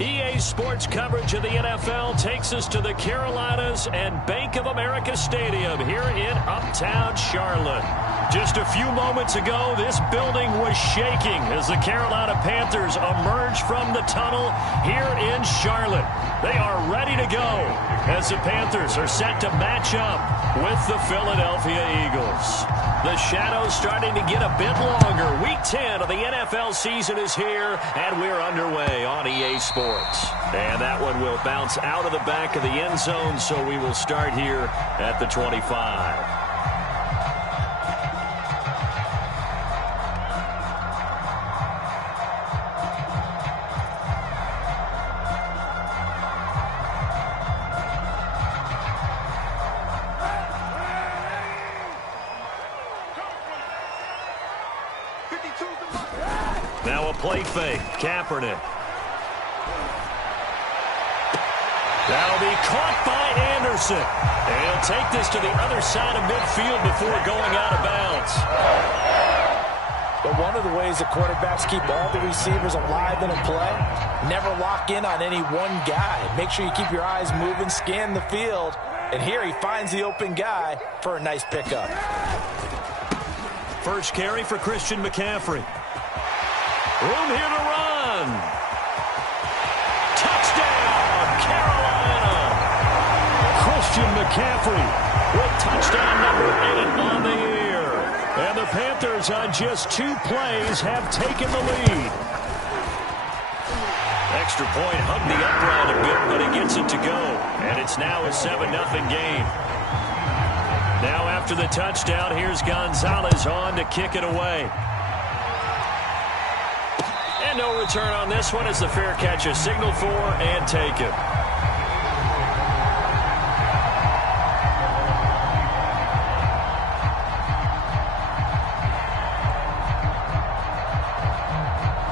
EA Sports coverage of the NFL takes us to the Carolinas and Bank of America Stadium here in uptown Charlotte. Just a few moments ago, this building was shaking as the Carolina Panthers emerged from the tunnel here in Charlotte. They are ready to go as the Panthers are set to match up with the Philadelphia Eagles. The shadows starting to get a bit longer. Week 10 of the NFL season is here, and we're underway on EA Sports. And that one will bounce out of the back of the end zone, so we will start here at the 25. Now a play fake. Kaepernick. That'll be caught by Anderson. And he'll take this to the other side of midfield before going out of bounds. But one of the ways that quarterbacks keep all the receivers alive in a play, never lock in on any one guy. Make sure you keep your eyes moving, scan the field. And here he finds the open guy for a nice pickup. First carry for Christian McCaffrey. Room here to run. Touchdown, Carolina. Christian McCaffrey with touchdown number 8 on the year. And the Panthers on just 2 plays have taken the lead. Extra point hugged the upright a bit, but he gets it to go. And it's now a 7-0 game. Now after the touchdown, here's Gonzalez on to kick it away. And no return on this one as the fair catch is signaled for and taken.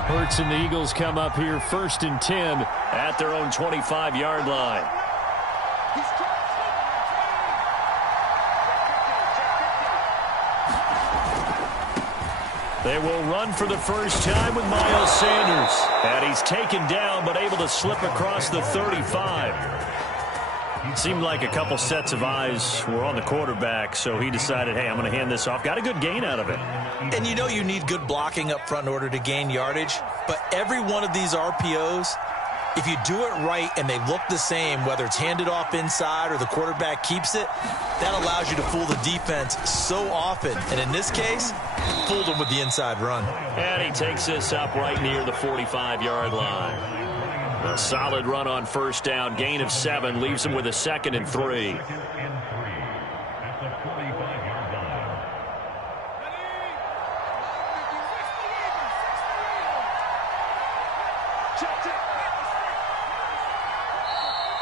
Hurts and the Eagles come up here 1st and 10 at their own 25-yard line. They will run for the first time with Miles Sanders. And he's taken down but able to slip across the 35. It seemed like a couple sets of eyes were on the quarterback, so he decided, hey, I'm going to hand this off. Got a good gain out of it. And you know you need good blocking up front in order to gain yardage. But every one of these RPOs, if you do it right and they look the same, whether it's handed off inside or the quarterback keeps it, that allows you to fool the defense so often. And in this case, fooled them with the inside run. And he takes this up right near the 45-yard line. A solid run on first down. Gain of 7 leaves him with a 2nd and 3.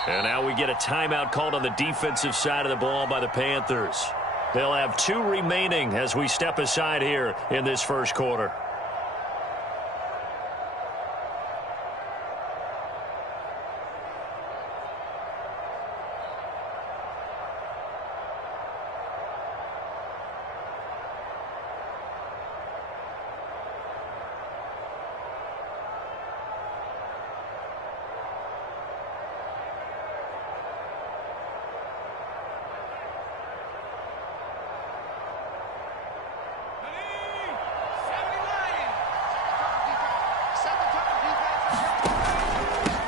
And now we get a timeout called on the defensive side of the ball by the Panthers. They'll have 2 remaining as we step aside here in this first quarter.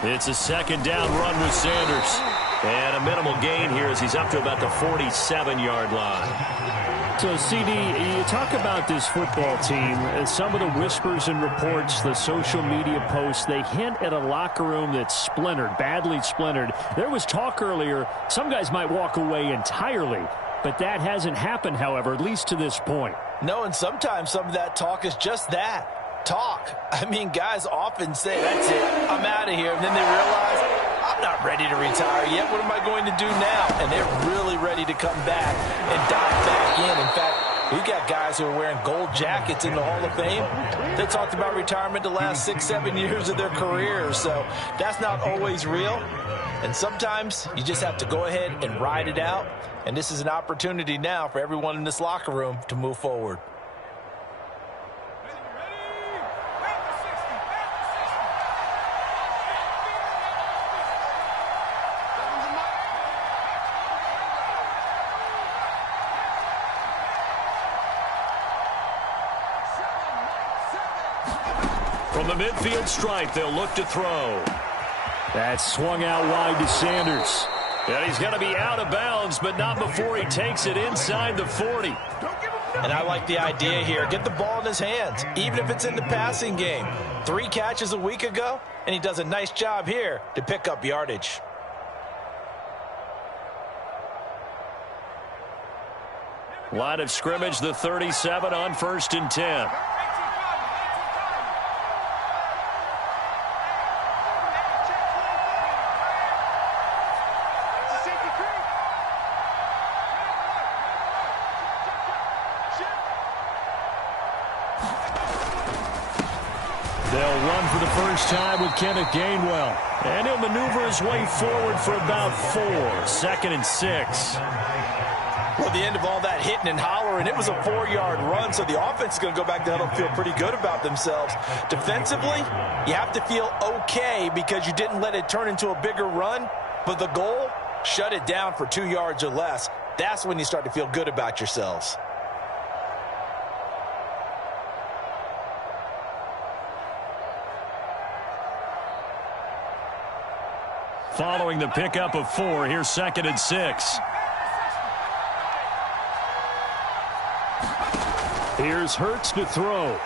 It's a 2nd down run with Sanders. And a minimal gain here as he's up to about the 47-yard line. So, CD, you talk about this football team, some of the whispers and reports, the social media posts, they hint at a locker room that's splintered, badly splintered. There was talk earlier, some guys might walk away entirely, but that hasn't happened, however, at least to this point. No, and sometimes some of that talk is just that. Talk. I mean, guys often say, that's it, I'm out of here. And then they realize, I'm not ready to retire yet. What am I going to do now? And they're really ready to come back and dive back in. In fact, we've got guys who are wearing gold jackets in the Hall of Fame. They talked about retirement the last 6-7 years of their careers. So that's not always real. And sometimes you just have to go ahead and ride it out. And this is an opportunity now for everyone in this locker room to move forward. From the midfield stripe, they'll look to throw. That's swung out wide to Sanders. And he's going to be out of bounds, but not before he takes it inside the 40. And I like the idea here. Get the ball in his hands, even if it's in the passing game. 3 catches a week ago, and he does a nice job here to pick up yardage. Line of scrimmage, the 37 on 1st and 10. They'll run for the first time with Kenneth Gainwell. And he'll maneuver his way forward for about 4. 2nd and 6. Well, at the end of all that hitting and hollering, it was a 4-yard run, so the offense is going to go back down and feel pretty good about themselves. Defensively, you have to feel okay because you didn't let it turn into a bigger run, but the goal, shut it down for 2 yards or less. That's when you start to feel good about yourselves. Following the pickup of 4, here's 2nd and 6. Here's Hurts to throw.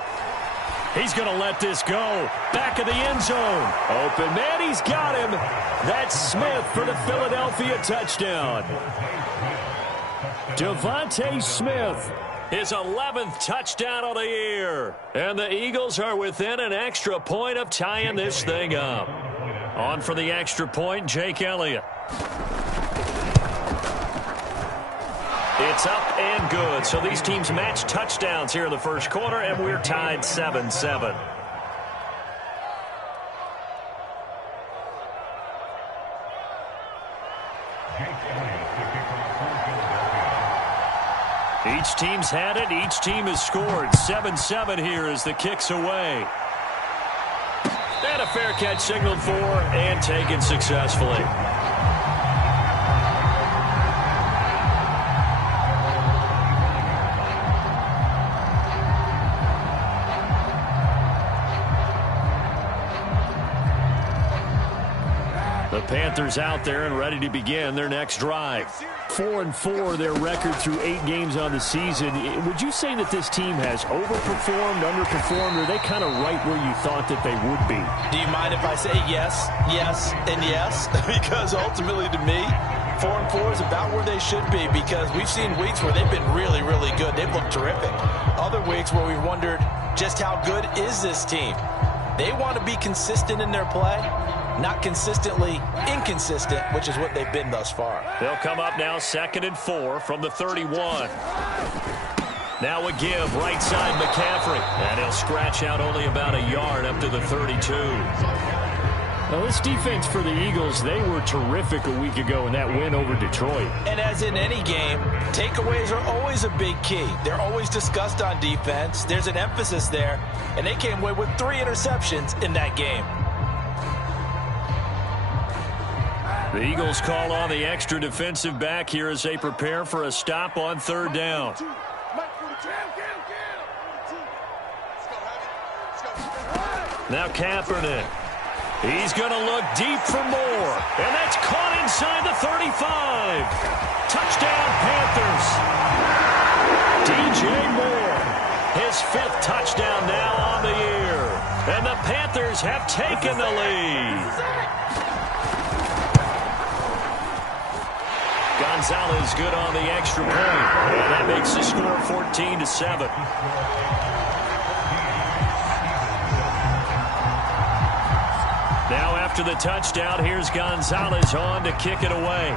He's going to let this go. Back of the end zone. Open man, he's got him. That's Smith for the Philadelphia touchdown. Devontae Smith, his 11th touchdown of the year. And the Eagles are within an extra point of tying this thing up. On for the extra point, Jake Elliott. It's up and good. So these teams match touchdowns here in the first quarter, and we're tied 7-7. Each team's had it. Each team has scored. 7-7 here as the kick's away. And a fair catch signaled for and taken successfully. The Panthers out there and ready to begin their next drive. 4-4 their record through 8 games on the season. Would you say that this team has overperformed, underperformed, or are they kind of right where you thought that they would be? Do you mind if I say yes, yes, and yes? Because ultimately to me, 4-4 is about where they should be because we've seen weeks where they've been really, really good. They've looked terrific. Other weeks where we've wondered just how good is this team. They want to be consistent in their play, not consistently inconsistent, which is what they've been thus far. They'll come up now 2nd and 4 from the 31. Now a give, right side McCaffrey. And he'll scratch out only about a yard up to the 32. Well, this defense for the Eagles, they were terrific a week ago in that win over Detroit. And as in any game, takeaways are always a big key. They're always discussed on defense. There's an emphasis there. And they came away with 3 interceptions in that game. The Eagles call on the extra defensive back here as they prepare for a stop on 3rd down. Now Kaepernick. He's going to look deep for more. And that's caught inside the 35. Touchdown, Panthers. DJ Moore, his 5th touchdown now on the year. And the Panthers have taken the lead. Gonzalez good on the extra point. And that makes the score 14-7. Now after the touchdown, here's Gonzalez on to kick it away.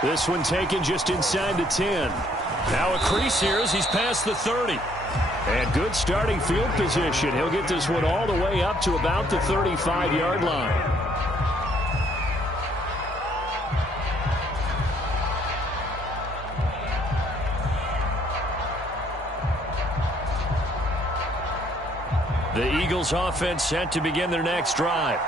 This one taken just inside the 10. Now a crease here as he's past the 30. And good starting field position. He'll get this one all the way up to about the 35-yard line. The Eagles offense set to begin their next drive.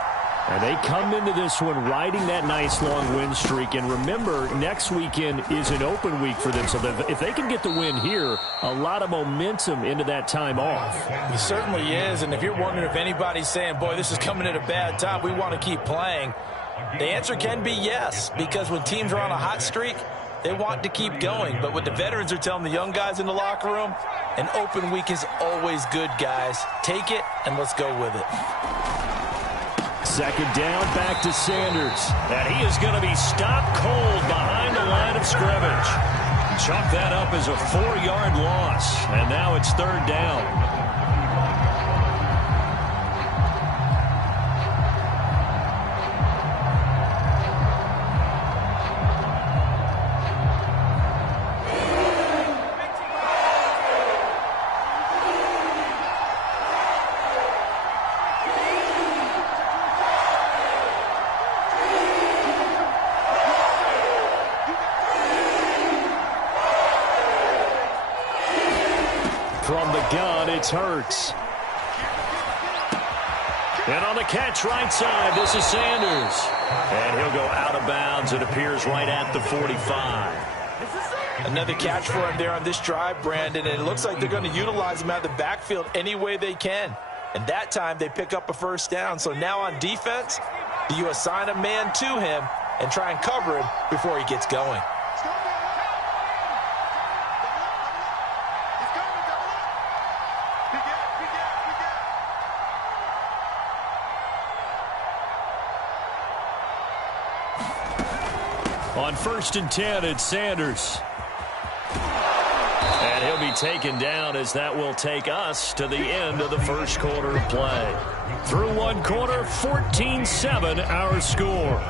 And they come into this one riding that nice long win streak. And remember, next weekend is an open week for them. So if they can get the win here, a lot of momentum into that time off. It certainly is. And if you're wondering if anybody's saying, boy, this is coming at a bad time, we want to keep playing, the answer can be yes. Because when teams are on a hot streak, they want to keep going. But what the veterans are telling the young guys in the locker room, an open week is always good, guys. Take it and let's go with it. Second down, back to Sanders. And he is going to be stopped cold behind the line of scrimmage. Chalk that up as a 4-yard loss. And now it's third down. From the gun, it's Hurts. And on the catch right side, this is Sanders. And he'll go out of bounds, it appears, right at the 45. Another catch for him there on this drive, Brandon, and it looks like they're going to utilize him out of the backfield any way they can. And that time they pick up a first down. So now on defense, do you assign a man to him and try and cover him before he gets going? On 1st and 10, it's Sanders. And he'll be taken down as that will take us to the end of the first quarter of play. Through one quarter, 14-7 our score.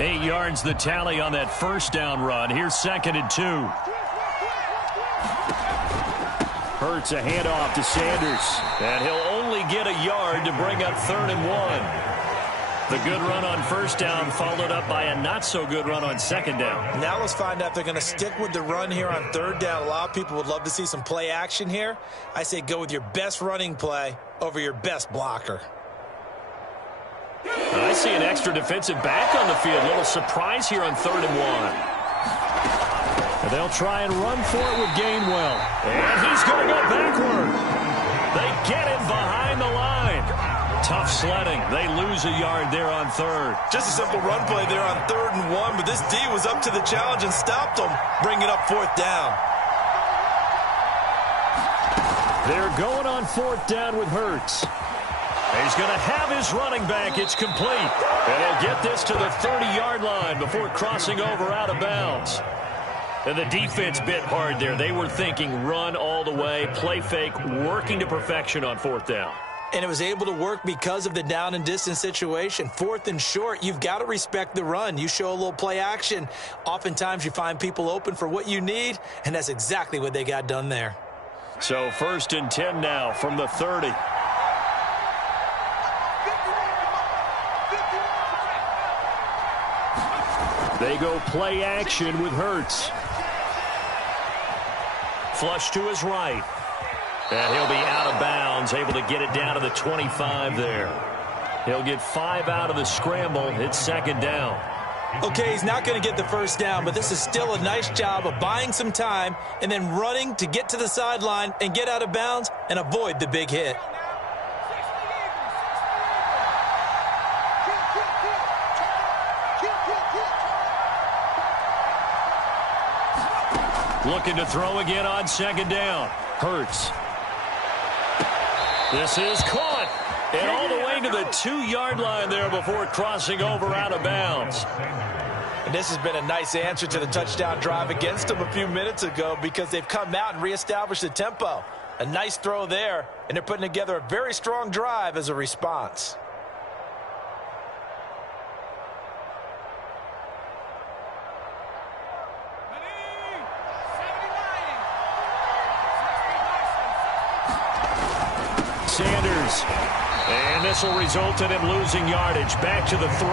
Eight yards the tally on that first down run. Here's 2nd and 2. Hurts a handoff to Sanders. And he'll only get a yard to bring up 3rd and 1. The good run on first down followed up by a not-so-good run on 2nd down. Now let's find out if they're going to stick with the run here on 3rd down. A lot of people would love to see some play action here. I say go with your best running play over your best blocker. I see an extra defensive back on the field. A little surprise here on 3rd and 1. And they'll try and run for it with Gainwell. And he's going to go backward. They get him behind the line. Tough sledding. They lose a yard there on 3rd. Just a simple run play there on 3rd and 1, but this D was up to the challenge and stopped them, bringing up 4th down. They're going on 4th down with Hurts. He's going to have his running back. It's complete. And he'll get this to the 30-yard line before crossing over out of bounds. And the defense bit hard there. They were thinking run all the way, play fake, working to perfection on 4th down. And it was able to work because of the down and distance situation. 4th and short, you've got to respect the run. You show a little play action. Oftentimes you find people open for what you need, and that's exactly what they got done there. So 1st and 10 now from the 30. They go play action with Hurts. Flush to his right. And he'll be out of bounds, able to get it down to the 25 there. He'll get 5 out of the scramble. It's 2nd down. Okay, he's not going to get the first down, but this is still a nice job of buying some time and then running to get to the sideline and get out of bounds and avoid the big hit. Looking to throw again on 2nd down. Hurts. This is caught. And all the way to the 2-yard line there before crossing over out of bounds. And this has been a nice answer to the touchdown drive against them a few minutes ago because they've come out and reestablished the tempo. A nice throw there, and they're putting together a very strong drive as a response. Sanders. And the whistle resulted in losing yardage. Back to the 3.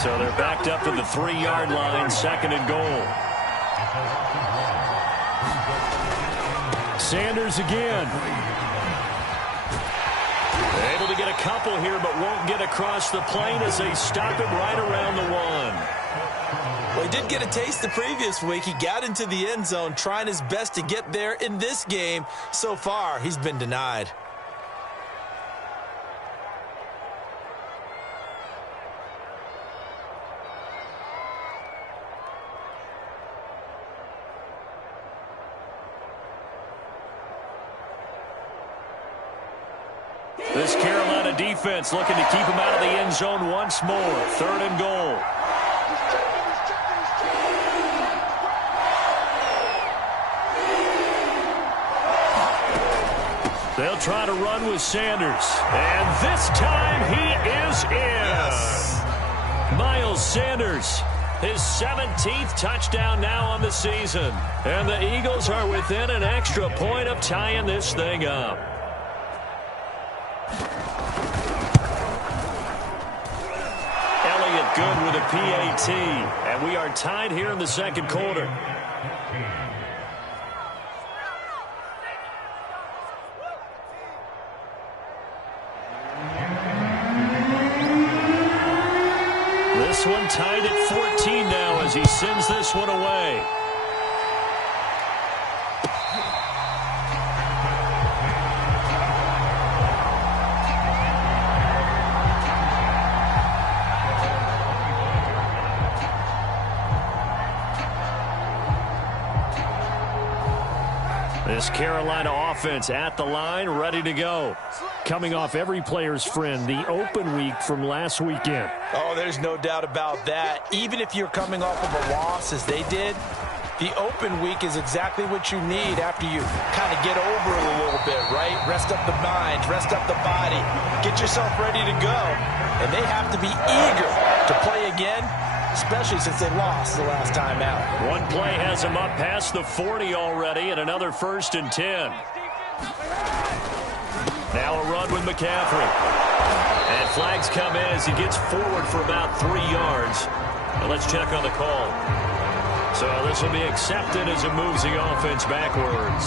So they're backed up to the 3-yard line, 2nd and goal. Sanders again. Able to get a couple here, but won't get across the plane as they stop it right around the 1. Well, he did get a taste the previous week. He got into the end zone, trying his best to get there in this game. So far, he's been denied. This Carolina defense looking to keep him out of the end zone once more. 3rd and goal. They'll try to run with Sanders. And this time he is in. Yes. Miles Sanders, his 17th touchdown now on the season. And the Eagles are within an extra point of tying this thing up. Elliott good with a PAT. And we are tied here in the 2nd quarter. This one tied at 14 now as he sends this one away. This Carolina offense at the line, ready to go. Coming off every player's friend, the open week from last weekend. Oh, there's no doubt about that. Even if you're coming off of a loss as they did, the open week is exactly what you need after you kind of get over it a little bit, right? Rest up the mind, rest up the body, get yourself ready to go. And they have to be eager to play again, especially since they lost the last time out. One play has him up past the 40 already, and another 1st and 10. Now a run with McCaffrey. And flags come in as he gets forward for about 3 yards. And let's check on the call. So this will be accepted as it moves the offense backwards.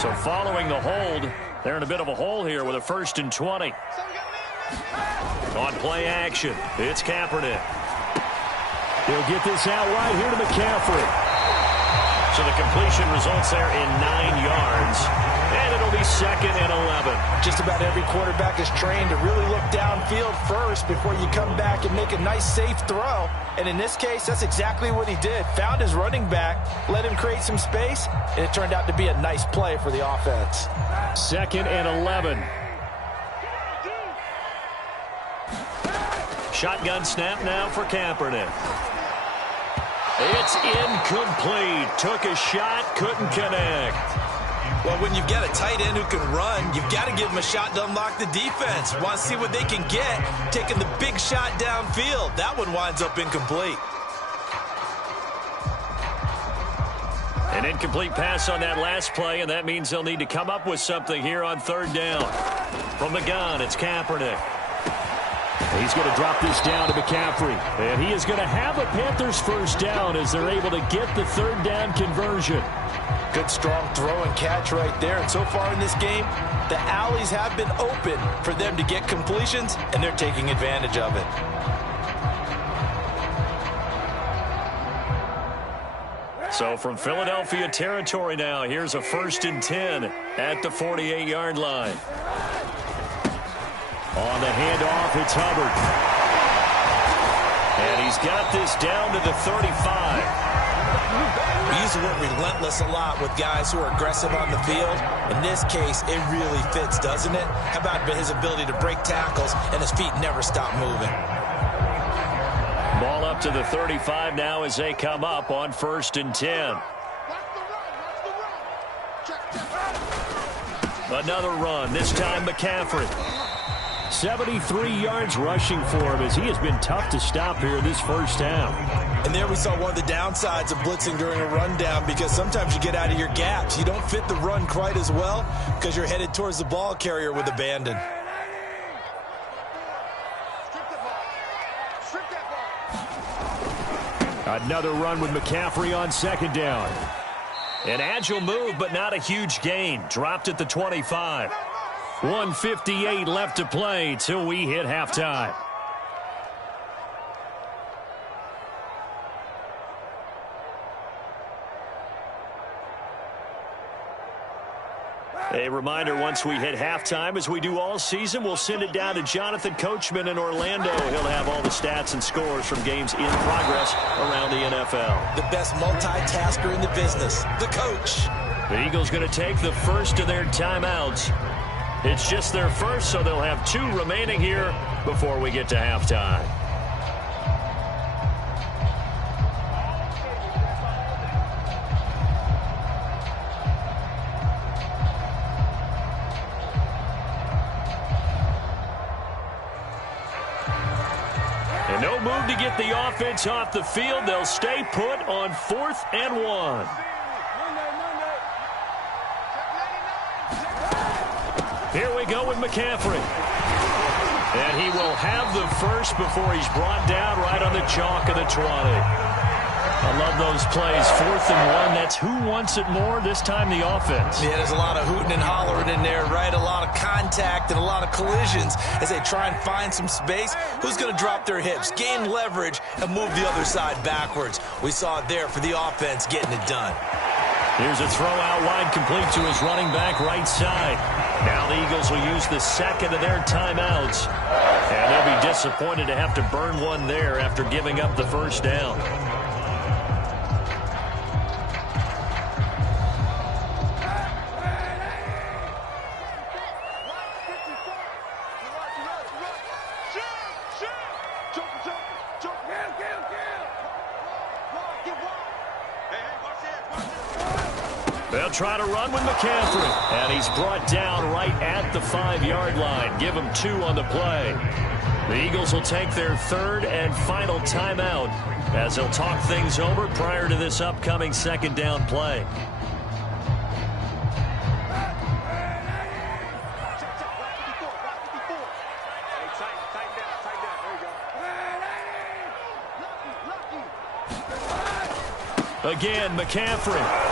So following the hold, they're in a bit of a hole here with a 1st and 20. On play action, it's Kaepernick. He'll get this out right here to McCaffrey. So the completion results there in 9 yards. And it'll be 2nd and 11. Just about every quarterback is trained to really look downfield first before you come back and make a nice, safe throw. And in this case, that's exactly what he did. Found his running back, let him create some space, and it turned out to be a nice play for the offense. 2nd and 11. Shotgun snap now for Kaepernick. It's incomplete. Took a shot, couldn't connect. Well, when you've got a tight end who can run, you've got to give him a shot to unlock the defense. Want to see what they can get, taking the big shot downfield. That one winds up incomplete. An incomplete pass on that last play, and that means they'll need to come up with something here on 3rd down. From the gun, it's Kaepernick. He's going to drop this down to McCaffrey. And he is going to have a Panthers 1st down as they're able to get the 3rd down conversion. Good strong throw and catch right there. And so far in this game, the alleys have been open for them to get completions, and they're taking advantage of it. So from Philadelphia territory now, here's a 1st and 10 at the 48-yard line. On the handoff, it's Hubbard. And he's got this down to the 35. We use the word relentless a lot with guys who are aggressive on the field. In this case, it really fits, doesn't it? How about his ability to break tackles and his feet never stop moving? Ball up to the 35 now as they come up on 1st and 10. Another run, this time McCaffrey. 73 yards rushing for him as he has been tough to stop here this first half. And there we saw one of the downsides of blitzing during a rundown, because sometimes you get out of your gaps. You don't fit the run quite as well because you're headed towards the ball carrier with abandon. Another run with McCaffrey on second down. An agile move, but not a huge gain. Dropped at the 25. 1:58 left to play till we hit halftime. A reminder, once we hit halftime, as we do all season, we'll send it down to Jonathan Coachman in Orlando. He'll have all the stats and scores from games in progress around the NFL. The best multitasker in the business, the coach. The Eagles going to take the first of their timeouts. It's just their first, so they'll have 2 remaining here before we get to halftime. No move to get the offense off the field. They'll stay put on 4th and 1. Here we go with McCaffrey. And he will have the first before he's brought down right on the chalk of the 20. I love those plays. 4th and 1. That's who wants it more, this time the offense. Yeah, there's a lot of hooting and hollering in there, right? A lot of contact and a lot of collisions as they try and find some space. Who's going to drop their hips, gain leverage, and move the other side backwards? We saw it there for the offense getting it done. Here's a throw out wide, complete to his running back right side. Now the Eagles will use the second of their timeouts. And they'll be disappointed to have to burn one there after giving up the first down. They'll try to run with McCaffrey. And he's brought down right at the 5-yard line. Give him 2 on the play. The Eagles will take their 3rd and final timeout as they'll talk things over prior to this upcoming 2nd down play. Again, McCaffrey.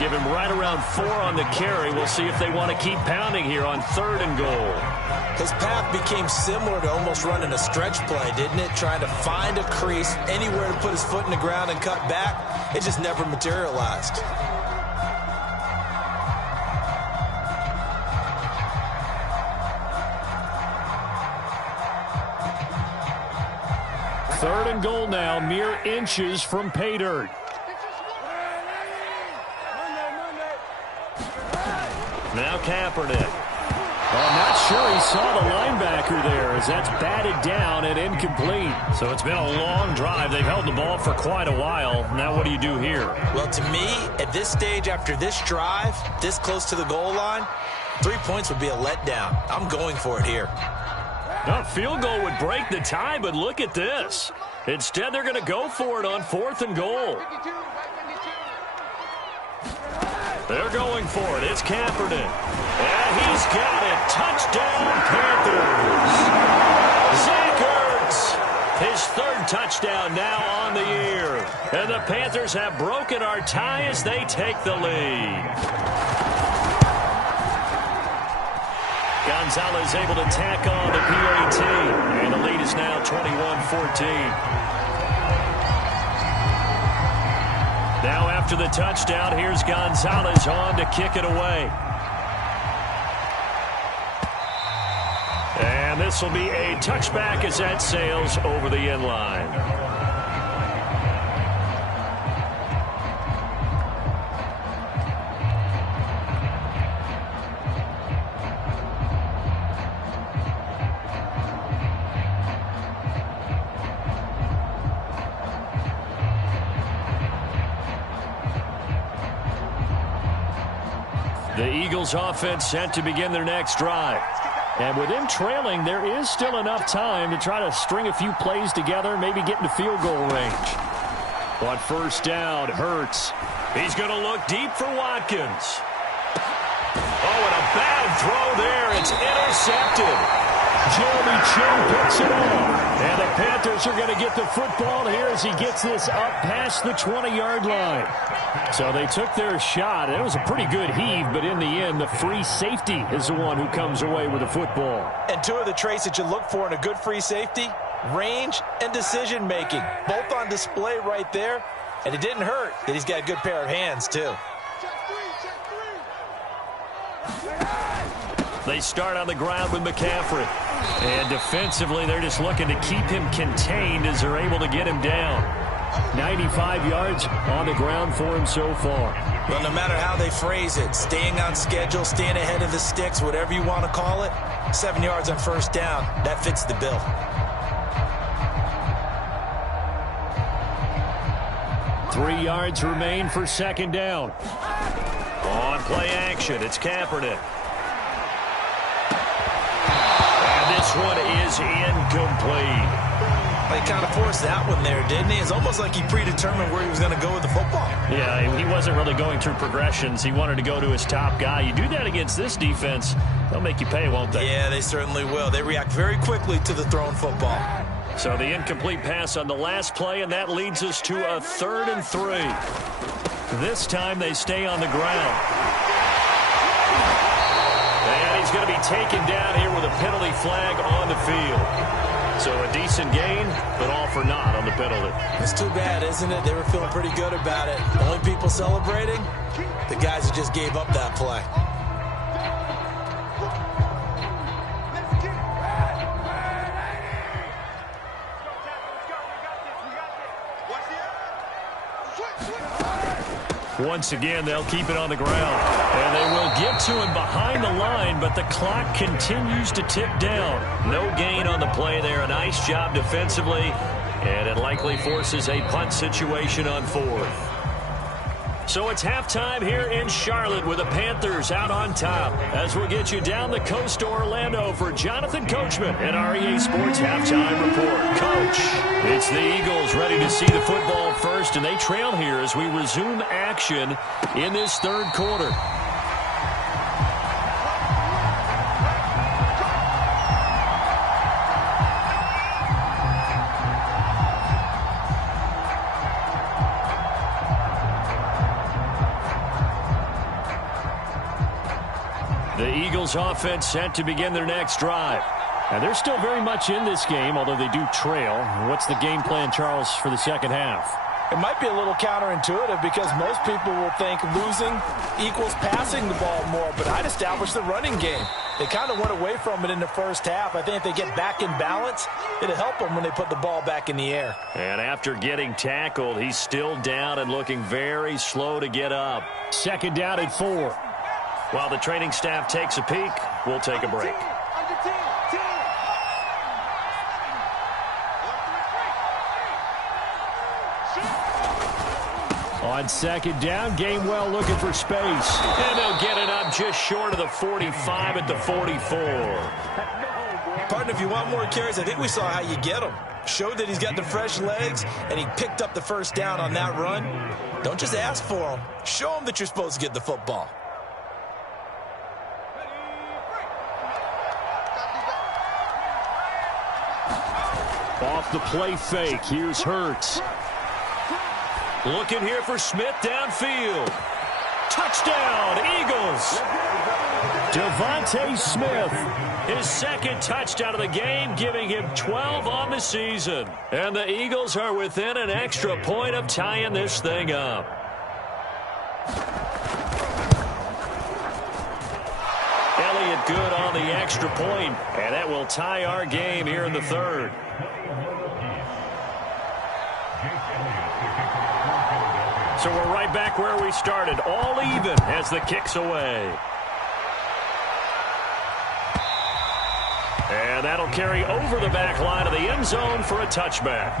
Give him right around 4 on the carry. We'll see if they want to keep pounding here on 3rd and goal. His path became similar to almost running a stretch play, didn't it? Trying to find a crease, anywhere to put his foot in the ground and cut back. It just never materialized. Third and goal now, mere inches from pay dirt. Now Kaepernick. I'm not sure he saw the linebacker there as that's batted down and incomplete. So it's been a long drive. They've held the ball for quite a while. Now what do you do here? Well, to me, at this stage after this drive, this close to the goal line, 3 points would be a letdown. I'm going for it here. A field goal would break the tie, but look at this. Instead, they're going to go for it on 4th and goal. They're going for it. It's Kaepernick. And he's got it. Touchdown, Panthers. Zach Ertz. His 3rd touchdown now on the year. And the Panthers have broken our tie as they take the lead. Gonzalez able to tack on the PAT. And the lead is now 21-14. Now after the touchdown, here's Gonzalez on to kick it away. And this will be a touchback as that sails over the end line. The Eagles offense set to begin their next drive. And with him trailing, there is still enough time to try to string a few plays together, maybe get into field goal range. On first down, Hurts. He's going to look deep for Watkins. Oh, and a bad throw there. It's intercepted. Jeremy Chin picks it up. And the Panthers are going to get the football here as he gets this up past the 20-yard line. So they took their shot. It was a pretty good heave, but in the end, the free safety is the one who comes away with the football. And two of the traits that you look for in a good free safety, range and decision-making. Both on display right there. And it didn't hurt that he's got a good pair of hands, too. They start on the ground with McCaffrey. And defensively, they're just looking to keep him contained as they're able to get him down. 95 yards on the ground for him so far. Well, no matter how they phrase it, staying on schedule, staying ahead of the sticks, whatever you want to call it, 7 yards on first down, that fits the bill. Three yards remain for second down. On play action, it's Kaepernick. And this one is incomplete. He kind of forced that one there, didn't he? It's almost like he predetermined where he was going to go with the football. Yeah, he wasn't really going through progressions. He wanted to go to his top guy. You do that against this defense, they'll make you pay, won't they? Yeah, they certainly will. They react very quickly to the thrown football. So the incomplete pass on the last play, and that leads us to a 3rd and 3. This time they stay on the ground. And he's going to be taken down here with a penalty flag on the field. So a decent gain, but all for naught on the penalty. It's too bad, isn't it? They were feeling pretty good about it. The only people celebrating, the guys who just gave up that play. Once again, they'll keep it on the ground. And they will get to him behind the line, but the clock continues to tick down. No gain on the play there. A nice job defensively, and it likely forces a punt situation on 4th. So it's halftime here in Charlotte with the Panthers out on top. As we'll get you down the coast to Orlando for Jonathan Coachman and our EA Sports Halftime Report. Coach, it's the Eagles ready to see the football first, and they trail here as we resume action in this 3rd quarter. The Eagles offense set to begin their next drive. And they're still very much in this game, although they do trail. What's the game plan, Charles, for the second half? It might be a little counterintuitive because most people will think losing equals passing the ball more, but I'd establish the running game. They kind of went away from it in the first half. I think if they get back in balance, it'll help them when they put the ball back in the air. And after getting tackled, he's still down and looking very slow to get up. Second down at 4. While the training staff takes a peek, we'll take a break. On second down, Gainwell looking for space. And they'll get it up just short of the 45 at the 44. Partner, if you want more carries, I think we saw how you get them. Showed that he's got the fresh legs, and he picked up the first down on that run. Don't just ask for them. Show them that you're supposed to get the football. Off the play fake, here's Hurts. Looking here for Smith downfield. Touchdown, Eagles. Devontae Smith. His second touchdown of the game, giving him 12 on the season. And the Eagles are within an extra point of tying this thing up. Elliott good on the extra point, and that will tie our game here in the 3rd. So we're right back where we started, all even as the kick's away. And that'll carry over the back line of the end zone for a touchback.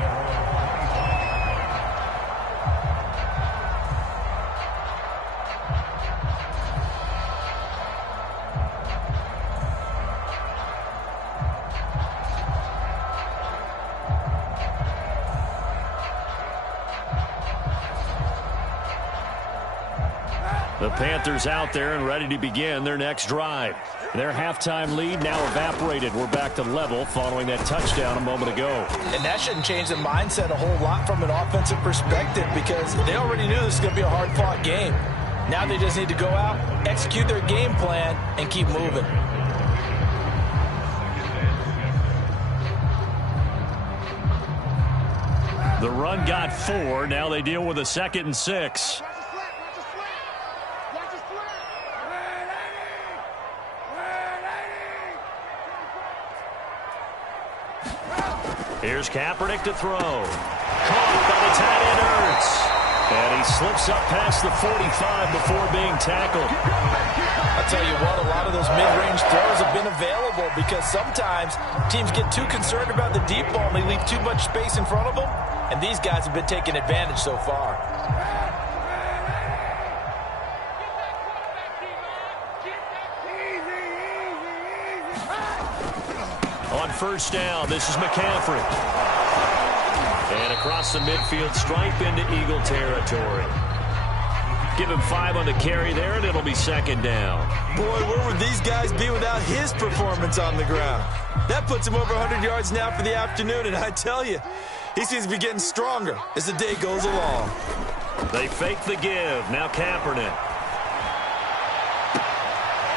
The Panthers out there and ready to begin their next drive. Their halftime lead now evaporated. We're back to level following that touchdown a moment ago. And that shouldn't change the mindset a whole lot from an offensive perspective because they already knew this was going to be a hard-fought game. Now they just need to go out, execute their game plan, and keep moving. The run got 4. Now they deal with a 2nd and 6. Here's Kaepernick to throw. Caught by the tight end Ertz. And he slips up past the 45 before being tackled. I'll tell you what, a lot of those mid-range throws have been available because sometimes teams get too concerned about the deep ball and they leave too much space in front of them. And these guys have been taking advantage so far. On first down, this is McCaffrey. And across the midfield stripe into Eagle territory. Give him 5 on the carry there, and it'll be 2nd down. Boy, where would these guys be without his performance on the ground? That puts him over 100 yards now for the afternoon, and I tell you, he seems to be getting stronger as the day goes along. They fake the give. Now Kaepernick.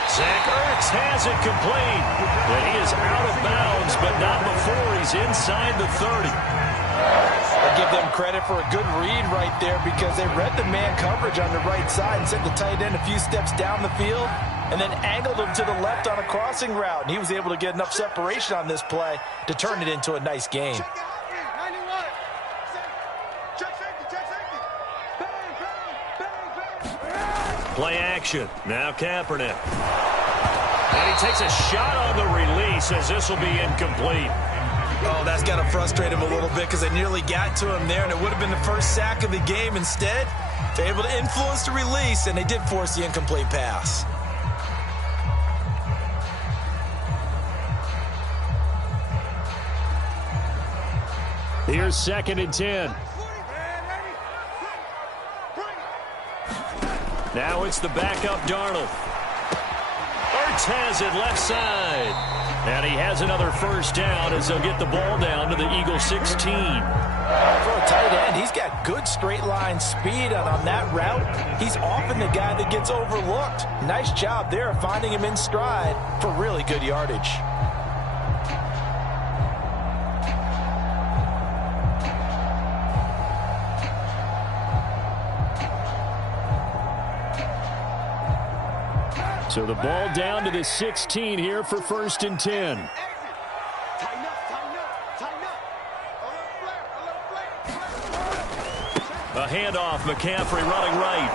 Zach Ertz has it complete. And he is out of bounds, but not before he's inside the 30. I give them credit for a good read right there because they read the man coverage on the right side and sent the tight end a few steps down the field and then angled him to the left on a crossing route. And he was able to get enough separation on this play to turn it into a nice game. Play action. Now Kaepernick. And he takes a shot on the release as this will be incomplete. Oh, that's got to frustrate him a little bit because they nearly got to him there, and it would have been the first sack of the game. Instead, they're able to influence the release, and they did force the incomplete pass. Here's 2nd and 10. Now it's the backup Darnold. Ertz has it left side. And he has another first down as they'll get the ball down to the Eagle 16. For a tight end, he's got good straight line speed, and on that route, he's often the guy that gets overlooked. Nice job there of finding him in stride for really good yardage. So the ball down to the 16 here for 1st and 10. A handoff, McCaffrey running right.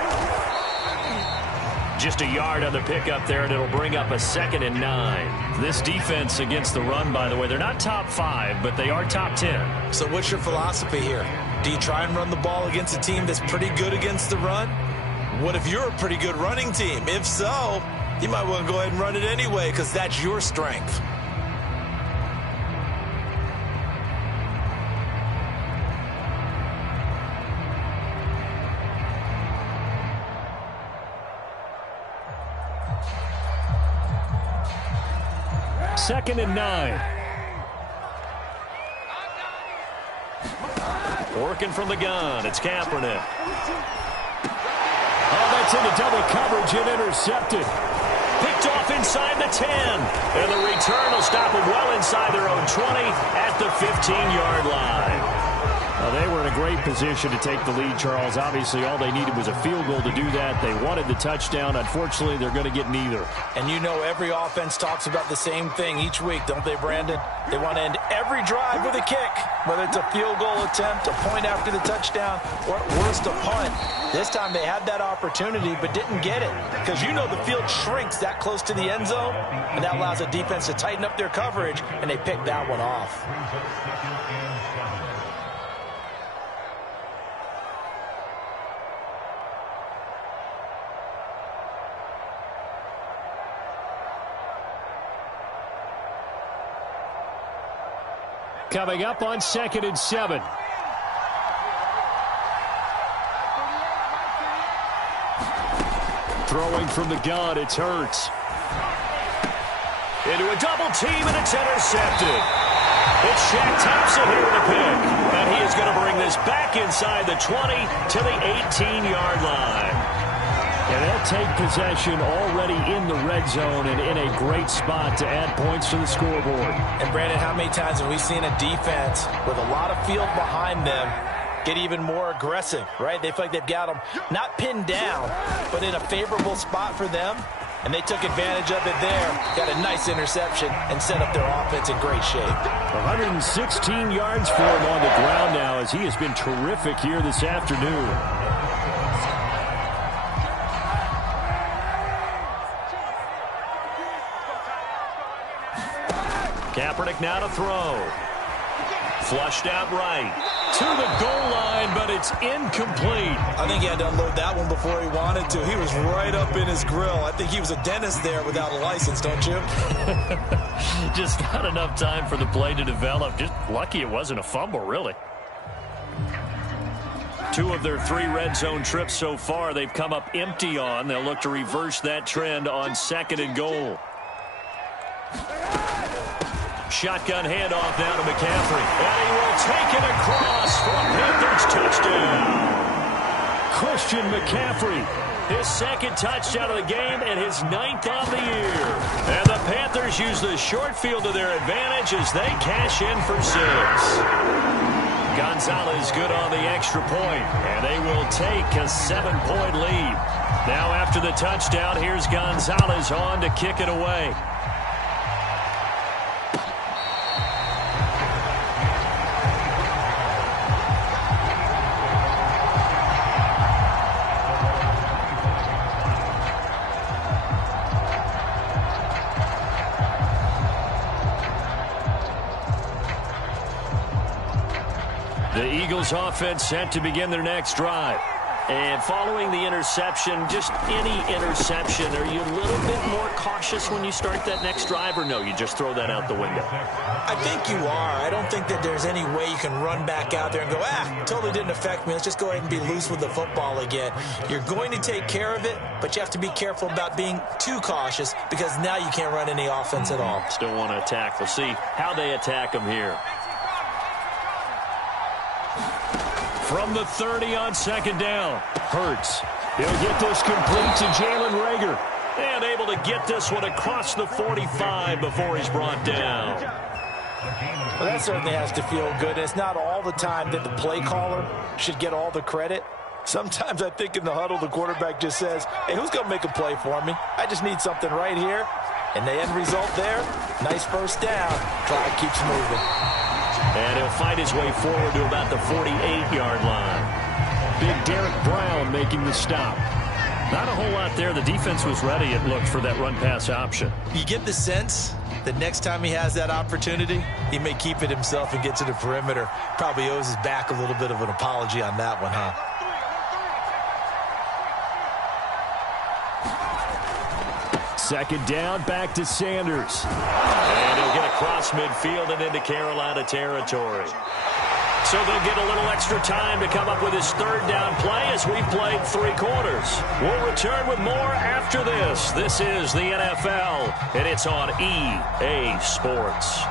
Just a yard on the pickup there, and it'll bring up a 2nd and 9. This defense against the run, by the way, they're not top 5, but they are top 10. So what's your philosophy here? Do you try and run the ball against a team that's pretty good against the run? What if you're a pretty good running team? If so, you might want to go ahead and run it anyway because that's your strength. Second and 9. Working from the gun. It's Kaepernick. Oh, that's into double coverage and intercepted. Picked off inside the 10. And the return will stop them well inside their own 20 at the 15-yard line. Well, they were in a great position to take the lead, Charles. Obviously, all they needed was a field goal to do that. They wanted the touchdown. Unfortunately, they're going to get neither. And you know every offense talks about the same thing each week, don't they, Brandon? They want to end every drive with a kick, whether it's a field goal attempt, a point after the touchdown, or at worst, a punt. This time they had that opportunity but didn't get it because you know the field shrinks that close to the end zone, and that allows the defense to tighten up their coverage, and they picked that one off. Coming up on 2nd and 7. Throwing from the gun, it's Hurts. Into a double team, and it's intercepted. It's Shaq Thompson here with a pick. And he is going to bring this back inside the 20 to the 18-yard line. And they'll take possession already in the red zone and in a great spot to add points to the scoreboard. And, Brandon, how many times have we seen a defense with a lot of field behind them get even more aggressive, right? They feel like they've got them not pinned down, but in a favorable spot for them. And they took advantage of it there, got a nice interception, and set up their offense in great shape. 116 yards for him on the ground now as he has been terrific here this afternoon. Kaepernick now to throw. Flushed out right. To the goal line, but it's incomplete. I think he had to unload that one before he wanted to. He was right up in his grill. I think he was a dentist there without a license, don't you? Just not enough time for the play to develop. Just lucky it wasn't a fumble, really. 2 of their 3 red zone trips so far they've come up empty on. They'll look to reverse that trend on 2nd and goal. Shotgun handoff now to McCaffrey. And he will take it across for a Panthers touchdown. Christian McCaffrey. His 2nd touchdown of the game and his 9th on the year. And the Panthers use the short field to their advantage as they cash in for 6. Gonzalez good on the extra point, and they will take a 7-point lead. Now after the touchdown, here's Gonzalez on to kick it away. The Eagles offense set to begin their next drive. And following the interception, just any interception, are you a little bit more cautious when you start that next drive, or no, you just throw that out the window? I think you are. I don't think that there's any way you can run back out there and go, totally didn't affect me. Let's just go ahead and be loose with the football again. You're going to take care of it, but you have to be careful about being too cautious because now you can't run any offense at all. Still want to attack. We'll see how they attack them here. From the 30 on 2nd down. Hurts. He'll get this complete to Jalen Reagor. And able to get this one across the 45 before he's brought down. Well, that certainly has to feel good. It's not all the time that the play caller should get all the credit. Sometimes I think in the huddle, the quarterback just says, hey, who's going to make a play for me? I just need something right here. And the end result there, nice first down. Drive keeps moving. And he'll fight his way forward to about the 48-yard line. Big Derek Brown making the stop. Not a whole lot there. The defense was ready, it looked, for that run-pass option. You get the sense that next time he has that opportunity, he may keep it himself and get to the perimeter. Probably owes his back a little bit of an apology on that one, huh? Second down, back to Sanders. And he'll get across midfield and into Carolina territory. So they'll get a little extra time to come up with his 3rd down play as we've played 3 quarters. We'll return with more after this. This is the NFL, and it's on EA Sports.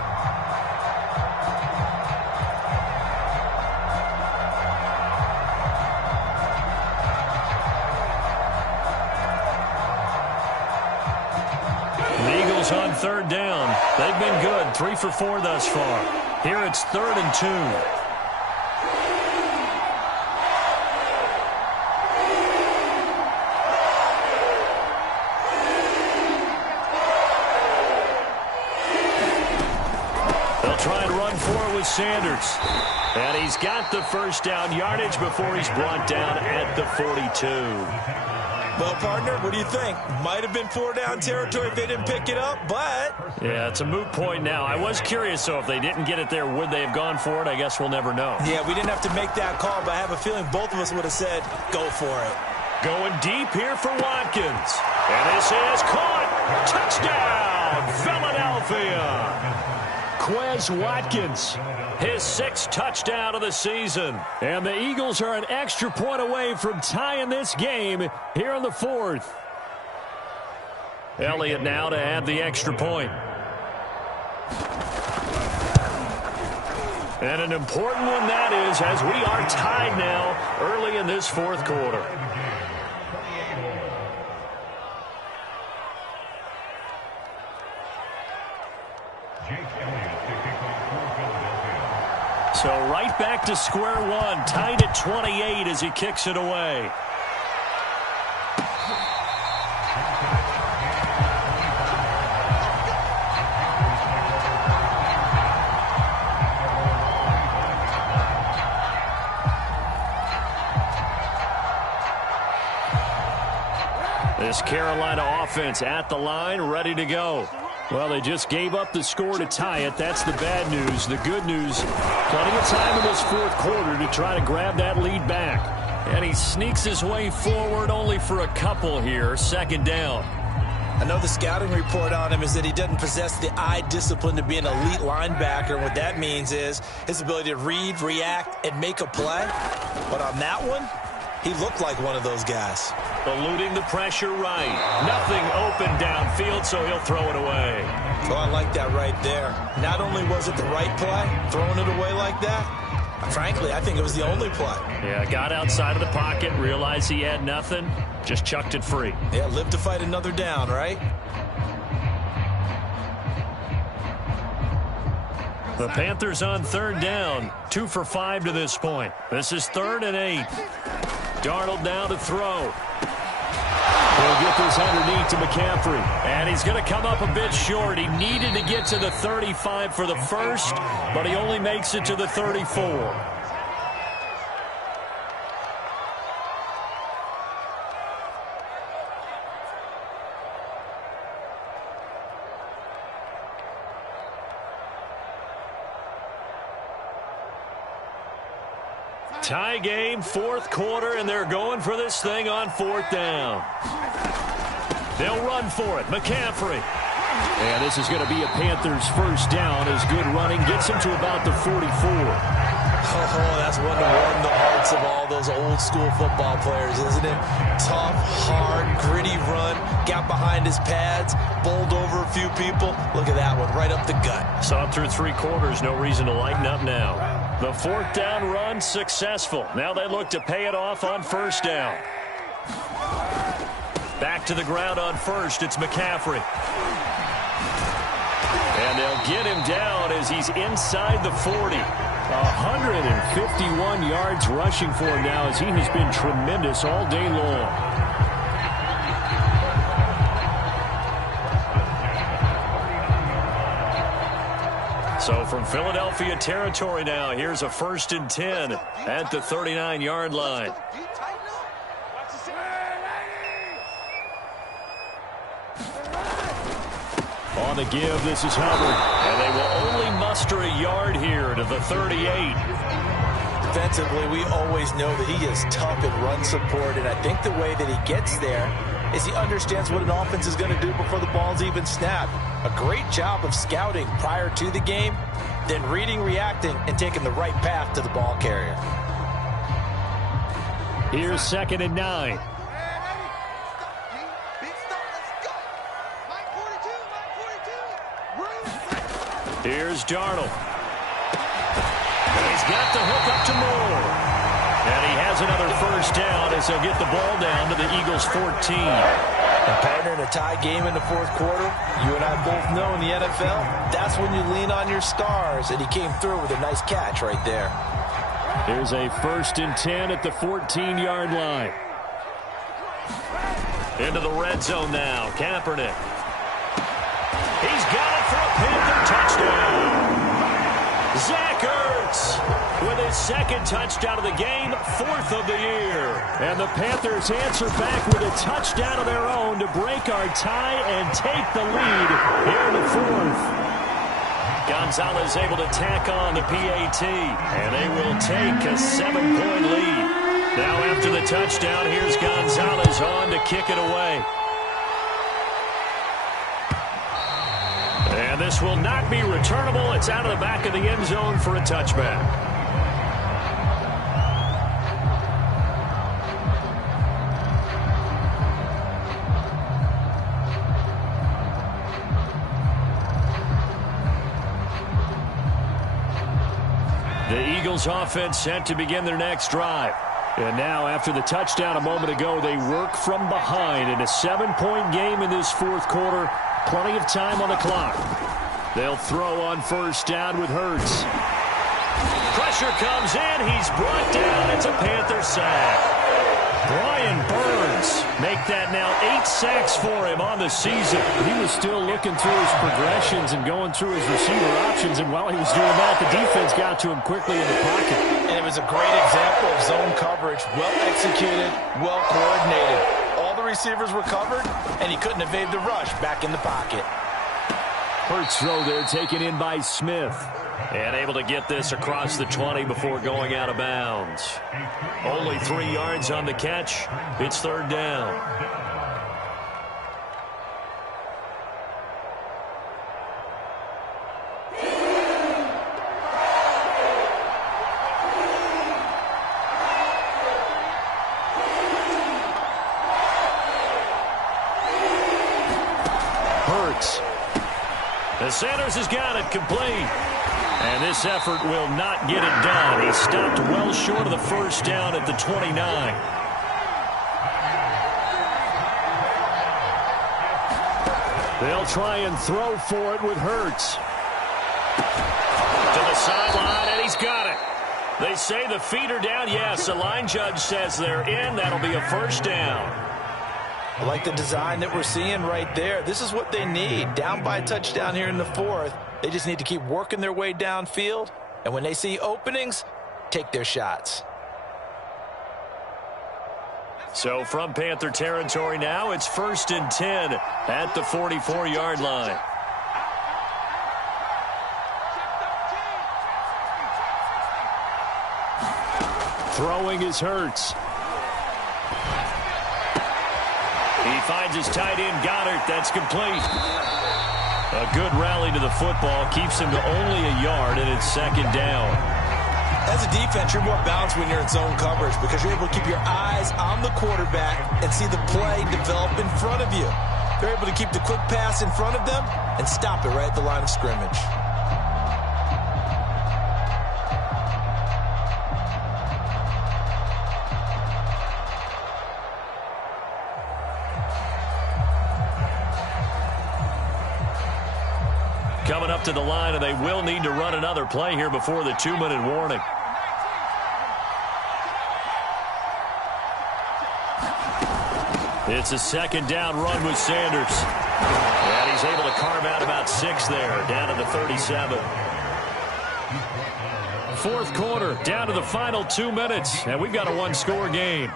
On 3rd down. They've been good. 3 for 4 thus far. Here it's 3rd and 2. They'll try and run for it with Sanders. And he's got the first down yardage before he's brought down at the 42. Well, partner, what do you think? Might have been 4-down territory if they didn't pick it up, but... Yeah, it's a moot point now. I was curious, so if they didn't get it there, would they have gone for it? I guess we'll never know. Yeah, we didn't have to make that call, but I have a feeling both of us would have said, go for it. Going deep here for Watkins. And this is caught. Touchdown, Philadelphia. Quez Watkins. His 6th touchdown of the season. And the Eagles are an extra point away from tying this game here in the 4th. Elliott now to add the extra point. And an important one that is, as we are tied now early in this fourth quarter. So right back to square one, tied at 28 as he kicks it away. This Carolina offense at the line, ready to go. Well, they just gave up the score to tie it. That's the bad news. The good news, plenty of time in this fourth quarter to try to grab that lead back. And he sneaks his way forward only for a couple here. Second down. I know the scouting report on him is that he doesn't possess the eye discipline to be an elite linebacker. And what that means is his ability to read, react, and make a play. But on that one, he looked like one of those guys. Eluding the pressure right. Nothing open downfield, so he'll throw it away. Oh, I like that right there. Not only was it the right play, throwing it away like that, frankly, I think it was the only play. Yeah, got outside of the pocket, realized he had nothing, just chucked it free. Yeah, live to fight another down, right? The Panthers on third down, 2 for 5 to this point. This is 3rd and 8. Darnold now to throw. He'll get this underneath to McCaffrey. And he's going to come up a bit short. He needed to get to the 35 for the first, but he only makes it to the 34. Tie game, fourth quarter, and they're going for this thing on 4th down. They'll run for it. McCaffrey. And this is going to be a Panthers first down as good running gets him to about the 44. Oh, that's one to warm the hearts of all those old school football players, isn't it? Tough, hard, gritty run. Got behind his pads, bowled over a few people. Look at that one, right up the gut. Saw it through 3 quarters. No reason to lighten up now. The 4th down run successful. Now they look to pay it off on first down. Back to the ground on first. It's McCaffrey. And they'll get him down as he's inside the 40. 151 yards rushing for him now as he has been tremendous all day long. So from Philadelphia territory now, here's a 1st and 10 at the 39-yard line. On the give, this is Hubbard. And they will only muster a yard here to the 38. Defensively, we always know that he is tough in run support, and I think the way that he gets there is he understands what an offense is going to do before the ball's even snapped. A great job of scouting prior to the game, then reading, reacting, and taking the right path to the ball carrier. Here's 2nd and 9. Here's Darnold. And he's got the hook up to Moore. And he has another first down as he'll get the ball down to the Eagles' 14. A partner in a tie game in the fourth quarter, you and I both know in the NFL, that's when you lean on your stars, and he came through with a nice catch right there. Here's a 1st and 10 at the 14-yard line. Into the red zone now, Kaepernick. He's got it for a Panther touchdown. Zach Ertz with his 2nd touchdown of the game, 4th of the year. And the Panthers answer back with a touchdown of their own to break our tie and take the lead here in the 4th. Gonzalez able to tack on the PAT, and they will take a 7-point lead. Now after the touchdown, here's Gonzalez on to kick it away. And this will not be returnable. It's out of the back of the end zone for a touchback. The Eagles offense set to begin their next drive. And now, after the touchdown a moment ago, they work from behind in a 7-point game in this fourth quarter. Plenty of time on the clock. They'll throw on first down with Hurts. Pressure comes in. He's brought down. It's a Panther sack. Brian Burns make that now 8 sacks for him on the season. He was still looking through his progressions and going through his receiver options, and while he was doing that, the defense got to him quickly in the pocket. And it was a great example of zone coverage. Well executed, well coordinated. All the receivers were covered, and he couldn't evade the rush back in the pocket. Hurts throw there taken in by Smith. And able to get this across the 20 before going out of bounds. Only 3 yards on the catch. It's third down. Hurts. And Sanders has got it complete. And this effort will not get it done. He stopped well short of the first down at the 29. They'll try and throw for it with Hurts. To the sideline, and he's got it. They say the feet are down. Yes, the line judge says they're in. That'll be a first down. I like the design that we're seeing right there. This is what they need. Down by a touchdown here in the fourth. They just need to keep working their way downfield. And when they see openings, take their shots. So from Panther territory now, it's 1st and 10 at the 44-yard line. Throwing is Hurts. He finds his tight end, Goddard. That's complete. A good rally to the football keeps him to only a yard, and it's second down. As a defense, you're more balanced when you're in zone coverage because you're able to keep your eyes on the quarterback and see the play develop in front of you. They're able to keep the quick pass in front of them and stop it right at the line of scrimmage. Coming up to the line, and they will need to run another play here before the 2-minute warning. It's a second down run with Sanders. And he's able to carve out about 6 there, down to the 37. Fourth quarter, down to the final 2 minutes, and we've got a one-score game.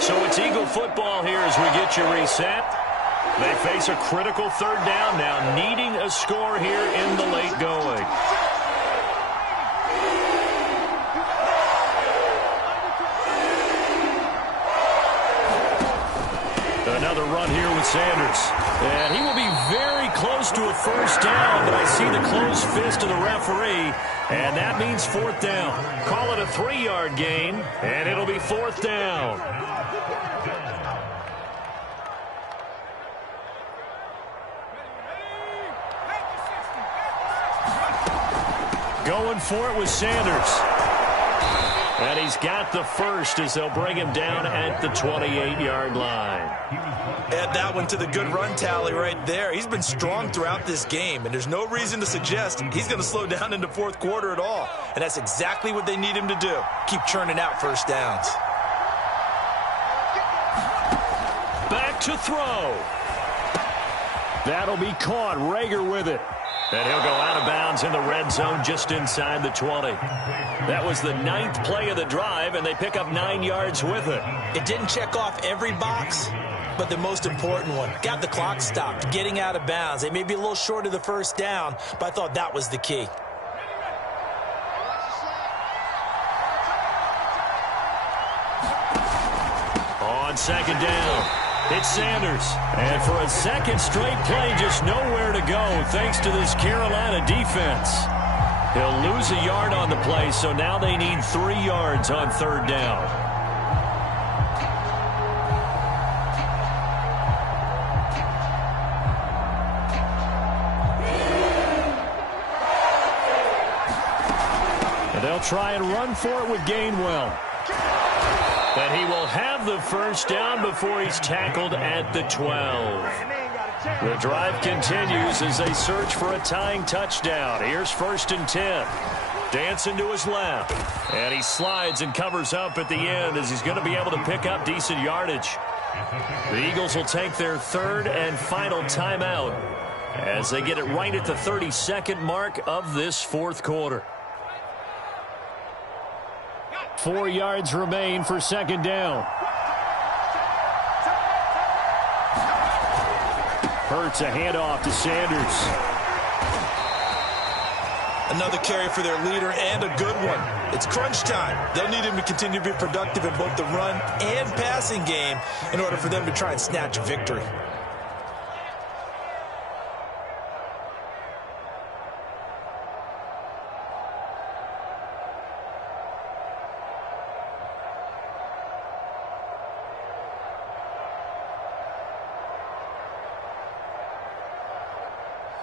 So it's Eagle football here as we get you reset. They face a critical third down now, needing a score here in the late going. Another run here with Sanders. And he will be very close to a first down, but I see the closed fist of the referee, and that means fourth down. Call it a 3-yard gain, and it'll be fourth down. Going for it with Sanders. And he's got the first as they'll bring him down at the 28-yard line. Add that one to the good run tally right there. He's been strong throughout this game, and there's no reason to suggest he's going to slow down in the fourth quarter at all. And that's exactly what they need him to do. Keep churning out first downs. Back to throw. That'll be caught. Rager with it. And he'll go out of bounds in the red zone just inside the 20. That was the 9th play of the drive, and they pick up 9 yards with it. It didn't check off every box, but the most important one. Got the clock stopped, getting out of bounds. They may be a little short of the first down, but I thought that was the key. On second down. It's Sanders. And for a second straight play, just nowhere to go thanks to this Carolina defense. He'll lose a yard on the play, so now they need 3 yards on 3rd down. They'll try and run for it with Gainwell. And he will have the first down before he's tackled at the 12. The drive continues as they search for a tying touchdown. Here's 1st and 10. Dancing to his left. And he slides and covers up at the end as he's going to be able to pick up decent yardage. The Eagles will take their 3rd and final timeout as they get it right at the 32nd mark of this 4th quarter. 4 yards remain for 2nd down. Hurts a handoff to Sanders. Another carry for their leader and a good one. It's crunch time. They'll need him to continue to be productive in both the run and passing game in order for them to try and snatch a victory.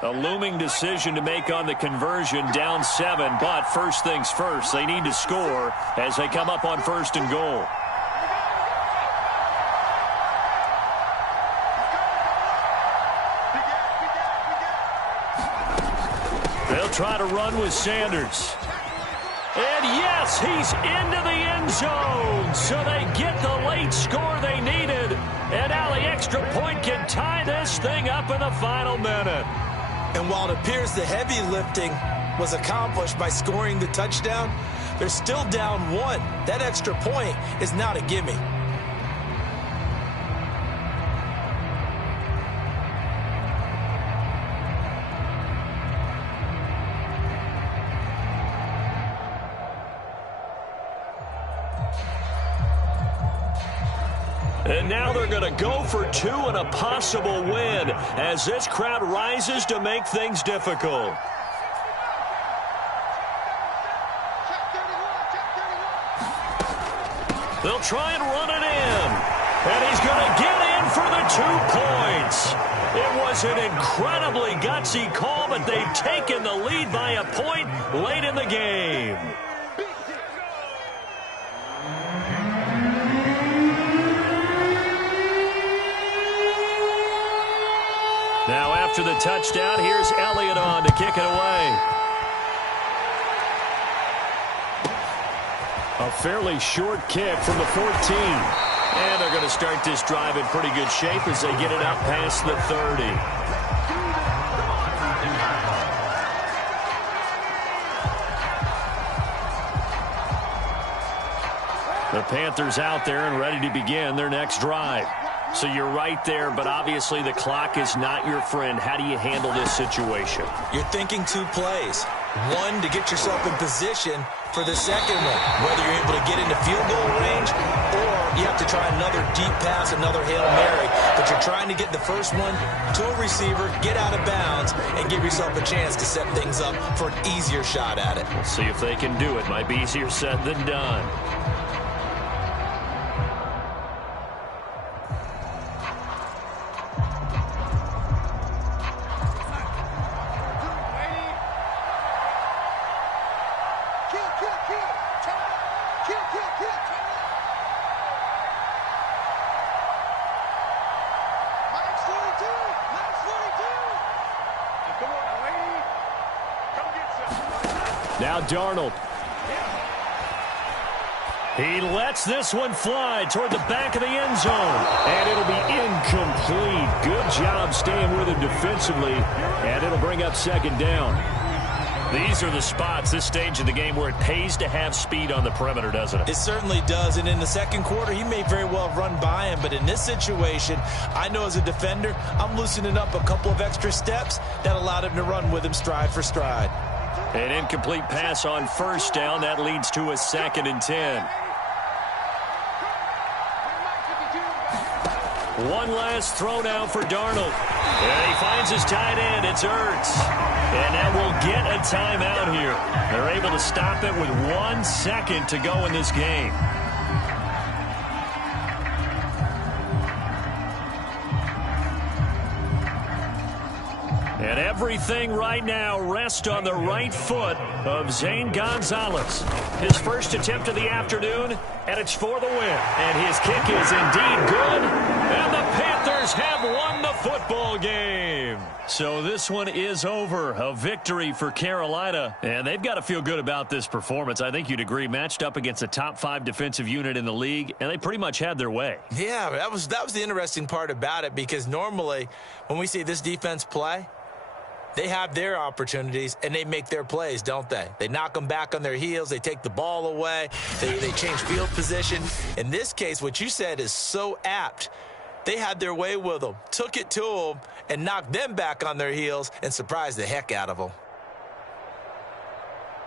A looming decision to make on the conversion, down 7, but first things first, they need to score as they come up on 1st and goal. They'll try to run with Sanders. And yes, he's into the end zone, so they get the late score they needed. And now the extra point can tie this thing up in the final minute. And while it appears the heavy lifting was accomplished by scoring the touchdown, they're still down 1. That extra point is not a gimme. And now they're going to go for 2 and a possible win as this crowd rises to make things difficult. They'll try and run it in. And he's going to get in for the 2 points. It was an incredibly gutsy call, but they've taken the lead by a point late in the game. Now after the touchdown, here's Elliott on to kick it away. A fairly short kick from the 14. And they're going to start this drive in pretty good shape as they get it up past the 30. The Panthers out there and ready to begin their next drive. So you're right there, but obviously the clock is not your friend. How do you handle this situation? You're thinking 2 plays. 1 to get yourself in position for the second one, whether you're able to get into field goal range or you have to try another deep pass, another Hail Mary. But you're trying to get the first one to a receiver, get out of bounds, and give yourself a chance to set things up for an easier shot at it. We'll see if they can do it. Might be easier said than done. Now Darnold. He lets this one fly toward the back of the end zone. And it'll be incomplete. Good job staying with him defensively. And it'll bring up 2nd down. These are the spots, this stage of the game, where it pays to have speed on the perimeter, doesn't it? It certainly does. And in the second quarter, he may very well run by him. But in this situation, I know as a defender, I'm loosening up a couple of extra steps that allowed him to run with him stride for stride. An incomplete pass on 1st down. That leads to a 2nd and 10. One last throw now for Darnold. And he finds his tight end. It's Ertz. And now we'll get a timeout here. They're able to stop it with 1 second to go in this game. And everything right now rests on the right foot of Zane Gonzalez. His first attempt of the afternoon, and it's for the win. And his kick is indeed good, and the Panthers have won the football game. So this one is over. A victory for Carolina, and they've got to feel good about this performance. I think you'd agree, matched up against a top 5 defensive unit in the league, and they pretty much had their way. Yeah, that was the interesting part about it, because normally when we see this defense play, they have their opportunities, and they make their plays, don't they? They knock them back on their heels. They take the ball away. They change field position. In this case, what you said is so apt. They had their way with them, took it to them, and knocked them back on their heels and surprised the heck out of them.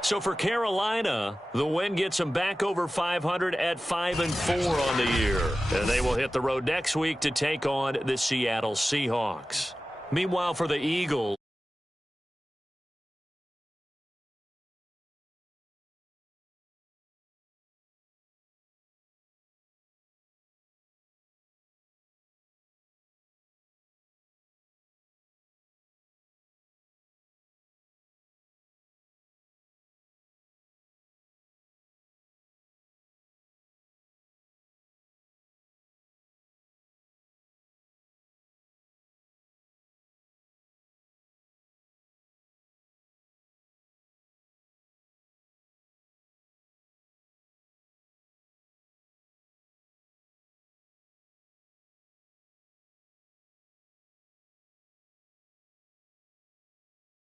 So for Carolina, the win gets them back over 500 at 5-4 on the year. And they will hit the road next week to take on the Seattle Seahawks. Meanwhile, for the Eagles,